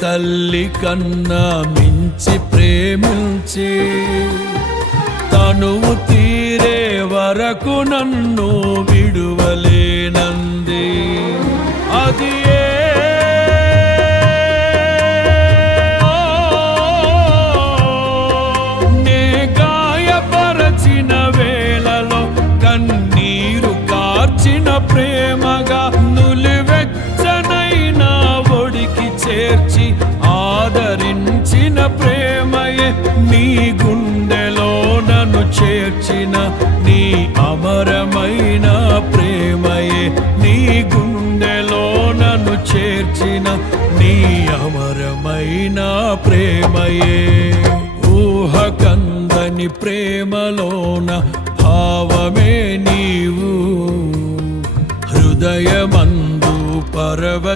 తల్లి కన్నా మించి ప్రేమించి తనువు తీరే వరకు నన్ను విడువలేనంది. అది నే గాయపరచిన వేళలో కన్నీరు కార్చిన ప్రేమగా నులివెచ్చనైనా ఒడికి చేర్చి ఆదరించిన ప్రేమయే నీ గుండెలో నన్ను చేర్చిన నీ అమరమైన ప్రేమయే నీ గుండెలో నన్ను చేర్చిన నీ అమరమైన ప్రేమయే. ఊహకందని ప్రేమలోన భావమే నీవు హృదయమందు పరవ